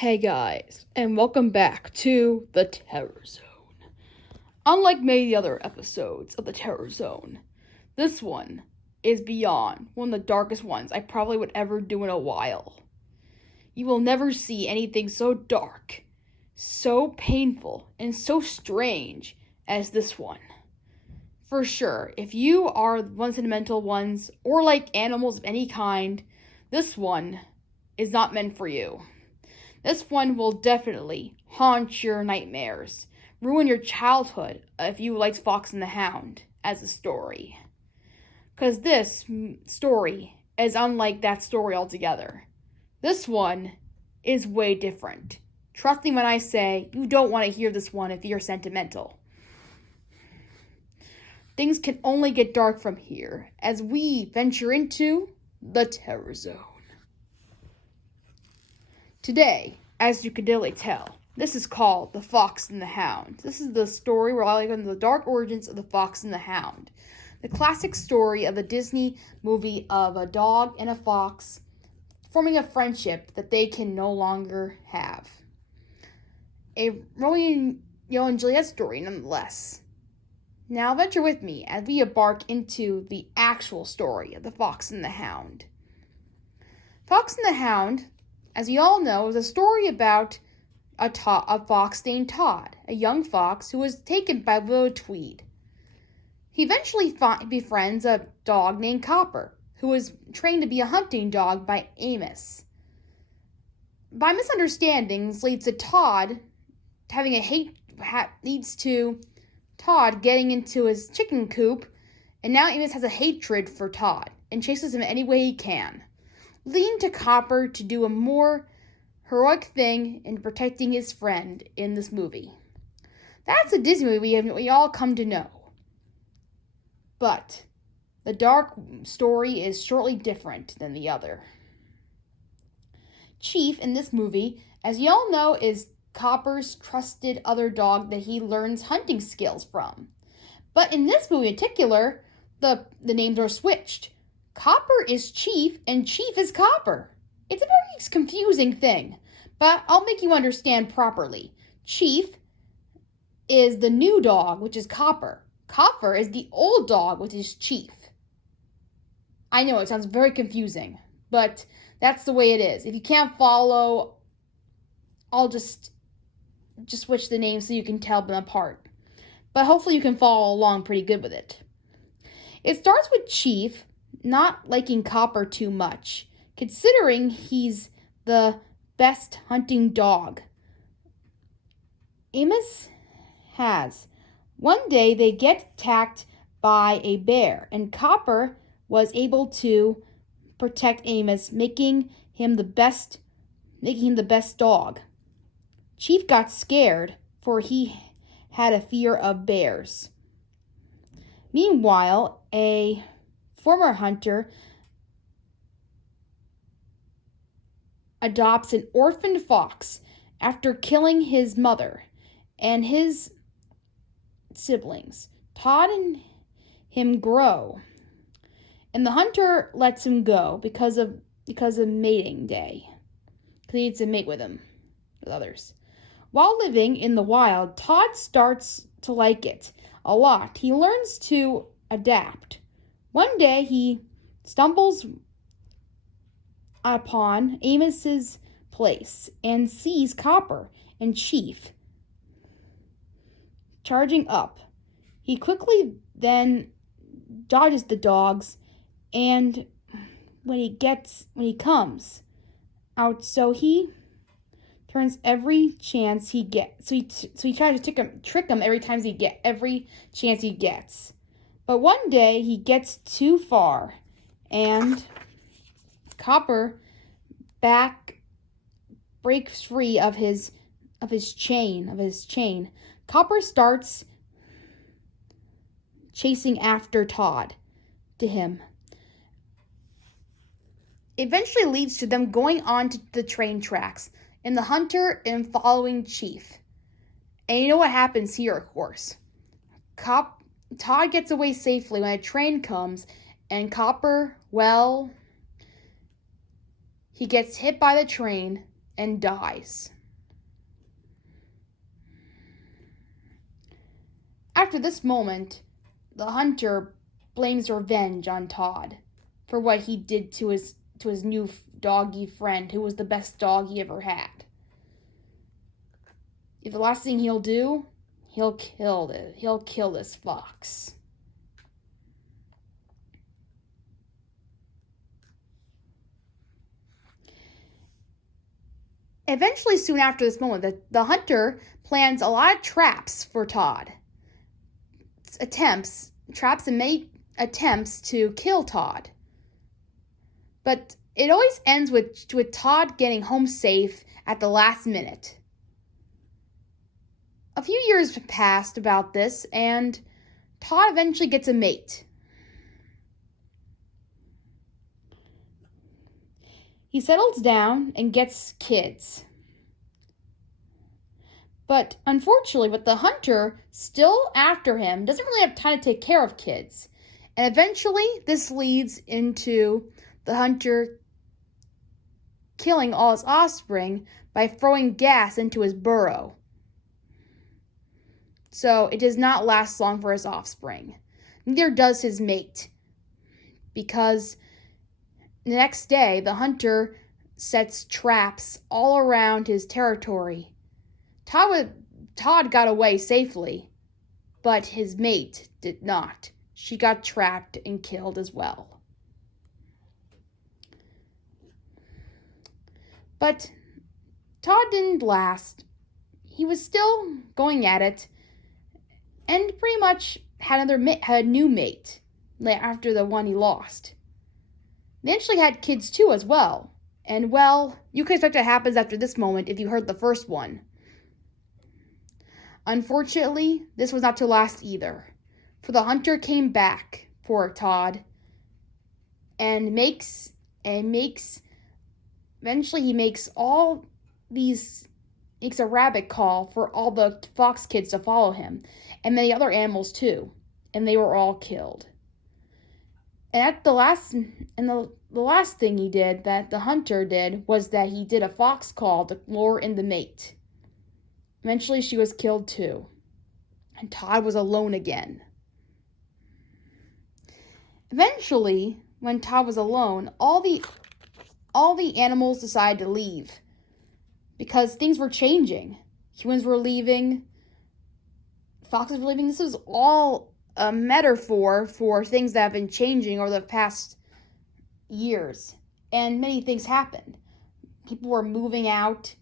Hey guys, and welcome back to the Terror Zone. Unlike many of the other episodes of the Terror Zone, this one is beyond one of the darkest ones I probably would ever do in a while. You will never see anything so dark, so painful, and so strange as this one. For sure, if you are one sentimental ones or like animals of any kind, this one is not meant for you. This one will definitely haunt your nightmares, ruin your childhood if you liked Fox and the Hound as a story. Because this story is unlike that story altogether. This one is way different. Trust me when I say you don't want to hear this one if you're sentimental. Things can only get dark from here as we venture into the Terror Zone. Today, as you can clearly tell, this is called The Fox and the Hound. This is the story where I go into the dark origins of the Fox and the Hound. The classic story of the Disney movie of a dog and a fox forming a friendship that they can no longer have. A Romeo and Juliet story, nonetheless. Now venture with me as we embark into the actual story of The Fox and the Hound. Fox and the Hound, as we all know, is a story about a fox named Todd, a young fox who was taken by Willow Tweed. He eventually befriends a dog named Copper, who was trained to be a hunting dog by Amos. By misunderstandings, leads to Todd getting into his chicken coop, and now Amos has a hatred for Todd and chases him any way he can, leading to Copper to do a more heroic thing in protecting his friend in this movie. That's a Disney movie we all come to know. But the dark story is shortly different than the other. Chief in this movie, as you all know, is Copper's trusted other dog that he learns hunting skills from. But in this movie in particular, the names are switched. Copper is Chief, and Chief is Copper. It's a very confusing thing, but I'll make you understand properly. Chief is the new dog, which is Copper. Copper is the old dog, which is Chief. I know, it sounds very confusing, but that's the way it is. If you can't follow, I'll just switch the names so you can tell them apart. But hopefully you can follow along pretty good with it. It starts with Chief not liking Copper too much, considering he's the best hunting dog Amos has. One day they get attacked by a bear, and Copper was able to protect Amos, making him the best dog. Chief got scared, for he had a fear of bears. Meanwhile, a former hunter adopts an orphaned fox after killing his mother and his siblings. Todd and him grow, and the hunter lets him go because of mating day. Because he needs to mate with others. While living in the wild, Todd starts to like it a lot. He learns to adapt. One day he stumbles upon Amos's place and sees Copper and Chief charging up. He quickly then dodges the dogs, and when he comes out, so he turns every chance he gets. So he tries to trick him every chance he gets. But one day he gets too far, and Copper breaks free of his chain. Copper starts chasing after Todd to him. It eventually leads to them going on to the train tracks, and the hunter and following Chief. And you know what happens here, of course. Todd gets away safely when a train comes, and Copper, he gets hit by the train and dies. After this moment, the hunter blames revenge on Todd for what he did to his new doggy friend, who was the best dog he ever had. If the last thing he'll do, he'll kill this fox. Eventually, soon after this moment, the hunter plans a lot of traps for Todd. Traps and make attempts to kill Todd. But it always ends with Todd getting home safe at the last minute. A few years passed about this, and Todd eventually gets a mate. He settles down and gets kids. But unfortunately, with the hunter still after him, doesn't really have time to take care of kids. And eventually, this leads into the hunter killing all his offspring by throwing gas into his burrow. So it does not last long for his offspring. Neither does his mate, because the next day the hunter sets traps all around his territory. Todd got away safely, but his mate did not. She got trapped and killed as well. But Todd didn't last. He was still going at it, and pretty much had a new mate after the one he lost. They actually had kids too as well. And well, you can expect what happens after this moment if you heard the first one. Unfortunately, this was not to last either, for the hunter came back for Todd and eventually he makes a rabbit call for all the fox kids to follow him, and many other animals too, and they were all killed. And the last thing he did, that the hunter did, was that he did a fox call to lure in the mate. Eventually, she was killed too, and Todd was alone again. Eventually, when Todd was alone, all the animals decided to leave because things were changing. Humans were leaving, foxes were leaving. This was all a metaphor for things that have been changing over the past years, and many things happened. People were moving out,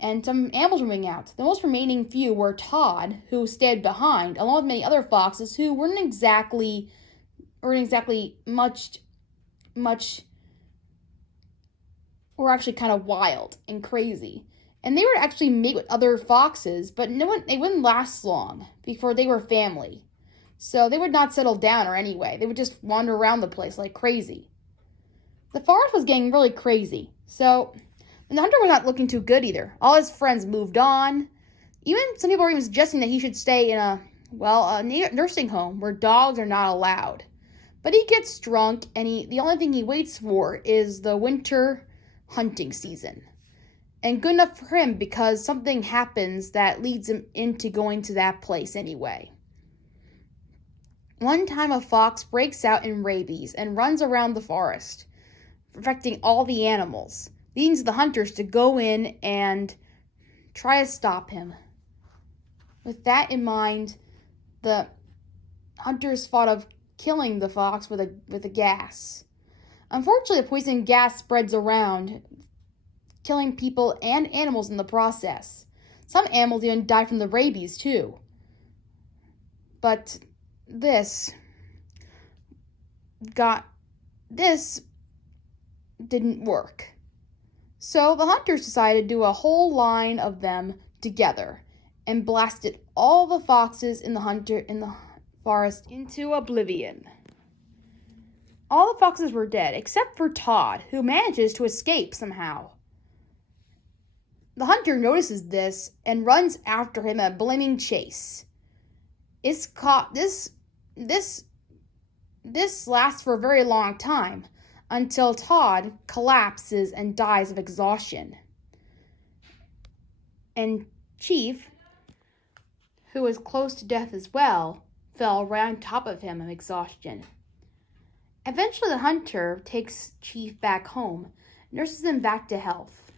and some animals were moving out. The most remaining few were Todd, who stayed behind, along with many other foxes who weren't exactly much, were actually kind of wild and crazy. And they would actually mate with other foxes, but they wouldn't last long before they were family. So they would not settle down or anyway. They would just wander around the place like crazy. The forest was getting really crazy. So the hunter was not looking too good either. All his friends moved on. Even some people were even suggesting that he should stay in a nursing home where dogs are not allowed. But he gets drunk, and the only thing he waits for is the winter hunting season. And good enough for him, because something happens that leads him into going to that place anyway. One time a fox breaks out in rabies and runs around the forest, affecting all the animals, leading to the hunters to go in and try to stop him. With that in mind, the hunters thought of killing the fox with a gas. Unfortunately, the poison gas spreads around, killing people and animals in the process. Some animals even died from the rabies too. But this didn't work. So the hunters decided to do a whole line of them together and blasted all the foxes in the forest into oblivion. All the foxes were dead except for Todd, who manages to escape somehow. The hunter notices this and runs after him in a blaming chase. This lasts for a very long time until Todd collapses and dies of exhaustion. And Chief, who was close to death as well, fell right on top of him of exhaustion. Eventually, the hunter takes Chief back home, nurses him back to health.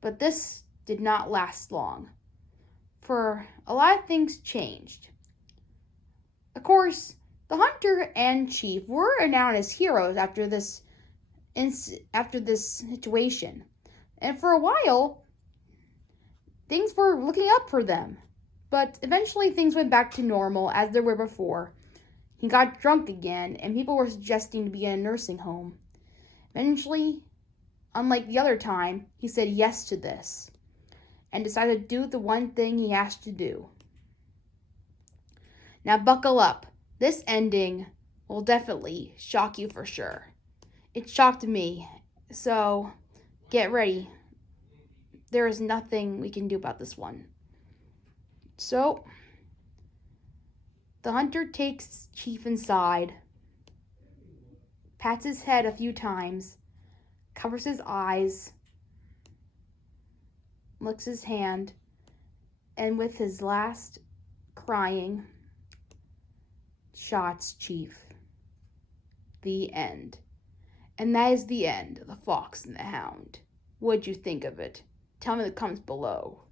But this did not last long, for a lot of things changed. Of course, the hunter and Chief were renowned as heroes after this situation, and for a while, things were looking up for them. But eventually, things went back to normal as they were before. He got drunk again, and people were suggesting to be in a nursing home. Eventually, unlike the other time, he said yes to this and decided to do the one thing he has to do. Now buckle up. This ending will definitely shock you for sure. It shocked me, so get ready. There is nothing we can do about this one. So, the hunter takes Chief inside, pats his head a few times, covers his eyes, licks his hand, and with his last crying, shots Chief. The end. And that is the end of The Fox and the Hound. What'd you think of it? Tell me in the comments below.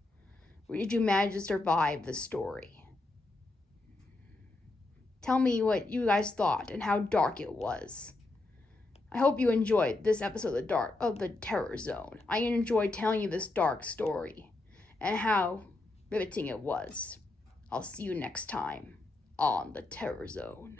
Or did you manage to survive the story? Tell me what you guys thought and how dark it was. I hope you enjoyed this episode of the Terror Zone. I enjoyed telling you this dark story and how riveting it was. I'll see you next time on the Terror Zone.